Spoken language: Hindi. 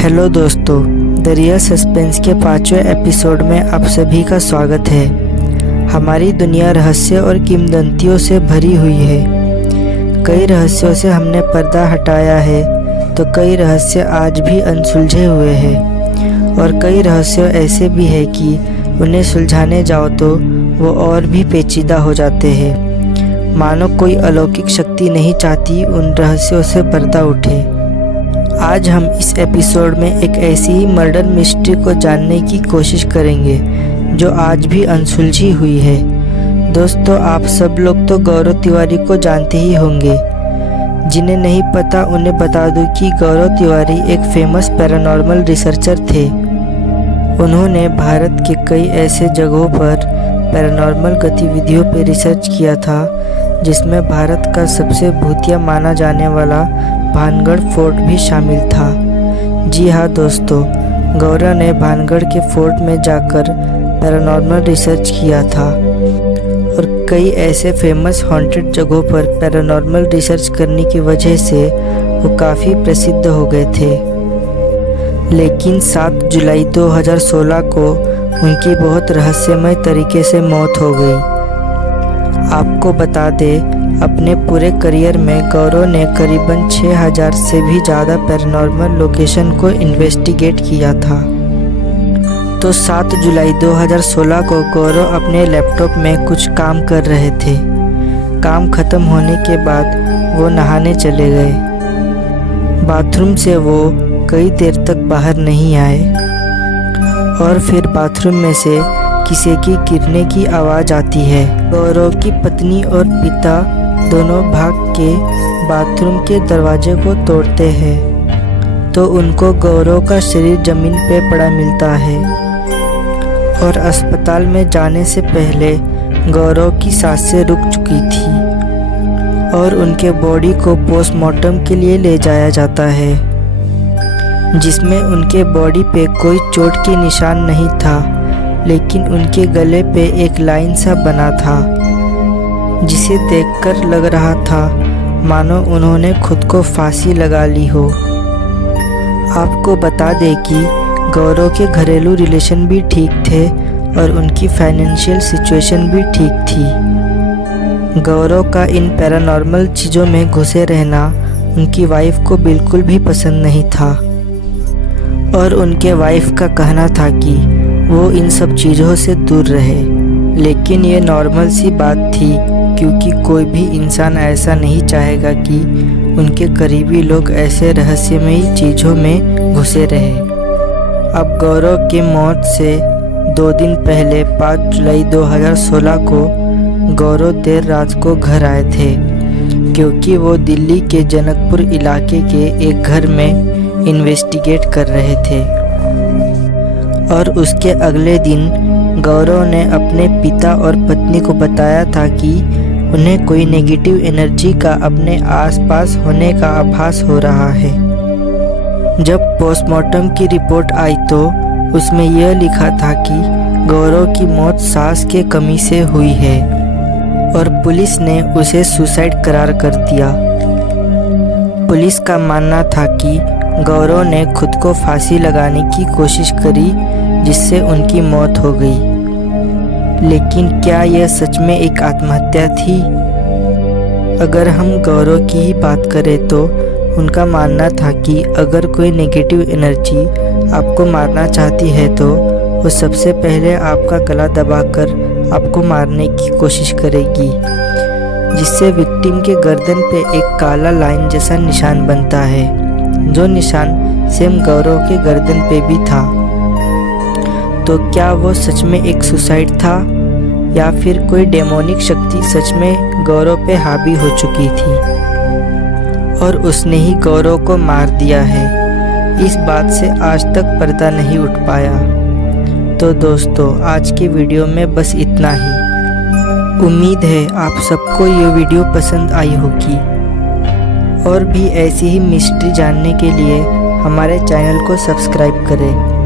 हेलो दोस्तों, द रियल सस्पेंस के 5वें एपिसोड में आप सभी का स्वागत है। हमारी दुनिया रहस्य और किंवदंतियों से भरी हुई है। कई रहस्यों से हमने पर्दा हटाया है तो कई रहस्य आज भी अनसुलझे हुए हैं और कई रहस्य ऐसे भी हैं कि उन्हें सुलझाने जाओ तो वो और भी पेचीदा हो जाते हैं। मानो कोई अलौकिक शक्ति नहीं चाहती उन रहस्यों से पर्दा उठे। आज हम इस एपिसोड में एक ऐसी ही मर्डर मिस्ट्री को जानने की कोशिश करेंगे जो आज भी अनसुलझी हुई है। दोस्तों, आप सब लोग तो गौरव तिवारी को जानते ही होंगे। जिन्हें नहीं पता उन्हें बता दूं कि गौरव तिवारी एक फेमस पैरानॉर्मल रिसर्चर थे। उन्होंने भारत के कई ऐसे जगहों पर पैरानॉर्मल गतिविधियों पर रिसर्च किया था जिसमें भारत का सबसे भूतिया माना जाने वाला भानगढ़ फोर्ट भी शामिल था। जी हाँ दोस्तों, गौरव ने भानगढ़ के फोर्ट में जाकर पैरानॉर्मल रिसर्च किया था और कई ऐसे फेमस हॉन्टेड जगहों पर पैरानॉर्मल रिसर्च करने की वजह से वो काफ़ी प्रसिद्ध हो गए थे। लेकिन 7 जुलाई 2016 को उनकी बहुत रहस्यमय तरीके से मौत हो गई। आपको बता दें, अपने पूरे करियर में गौरव ने करीबन 6000 से भी ज़्यादा पैरानॉर्मल लोकेशन को इन्वेस्टिगेट किया था। तो 7 जुलाई 2016 को गौरव अपने लैपटॉप में कुछ काम कर रहे थे। काम ख़त्म होने के बाद वो नहाने चले गए। बाथरूम से वो कई देर तक बाहर नहीं आए और फिर बाथरूम में से किसी की गिरने की आवाज़ आती है। गौरव की पत्नी और पिता दोनों भाग के बाथरूम के दरवाजे को तोड़ते हैं तो उनको गौरव का शरीर जमीन पे पड़ा मिलता है और अस्पताल में जाने से पहले गौरव की सांसें रुक चुकी थी और उनके बॉडी को पोस्टमार्टम के लिए ले जाया जाता है, जिसमें उनके बॉडी पे कोई चोट के निशान नहीं था, लेकिन उनके गले पे एक लाइन सा बना था जिसे देखकर लग रहा था मानो उन्होंने खुद को फांसी लगा ली हो। आपको बता दें कि गौरव के घरेलू रिलेशन भी ठीक थे और उनकी फाइनेंशियल सिचुएशन भी ठीक थी। गौरव का इन पैरानॉर्मल चीज़ों में घुसे रहना उनकी वाइफ को बिल्कुल भी पसंद नहीं था और उनके वाइफ का कहना था कि वो इन सब चीज़ों से दूर रहे। लेकिन ये नॉर्मल सी बात थी क्योंकि कोई भी इंसान ऐसा नहीं चाहेगा कि उनके करीबी लोग ऐसे रहस्यमयी चीज़ों में घुसे रहे। अब गौरव की मौत से 2 दिन पहले 5 जुलाई 2016 को गौरव देर रात को घर आए थे क्योंकि वो दिल्ली के जनकपुर इलाके के एक घर में इन्वेस्टिगेट कर रहे थे। और उसके अगले दिन गौरव ने अपने पिता और पत्नी को बताया था कि उन्हें कोई नेगेटिव एनर्जी का अपने आसपास होने का आभास हो रहा है। जब पोस्टमार्टम की रिपोर्ट आई तो उसमें यह लिखा था कि गौरव की मौत सांस के कमी से हुई है और पुलिस ने उसे सुसाइड करार कर दिया। पुलिस का मानना था कि गौरव ने खुद को फांसी लगाने की कोशिश करी जिससे उनकी मौत हो गई। लेकिन क्या यह सच में एक आत्महत्या थी? अगर हम गौरव की ही बात करें तो उनका मानना था कि अगर कोई नेगेटिव एनर्जी आपको मारना चाहती है तो वो सबसे पहले आपका गला दबाकर आपको मारने की कोशिश करेगी, जिससे विक्टिम के गर्दन पे एक काला लाइन जैसा निशान बनता है, जो निशान सेम गौरव के गर्दन पे भी था। तो क्या वो सच में एक सुसाइड था या फिर कोई डेमोनिक शक्ति सच में गौरव पे हावी हो चुकी थी और उसने ही गौरव को मार दिया है? इस बात से आज तक पर्दा नहीं उठ पाया। तो दोस्तों, आज के वीडियो में बस इतना ही। उम्मीद है आप सबको ये वीडियो पसंद आई होगी और भी ऐसी ही मिस्ट्री जानने के लिए हमारे चैनल को सब्सक्राइब करें।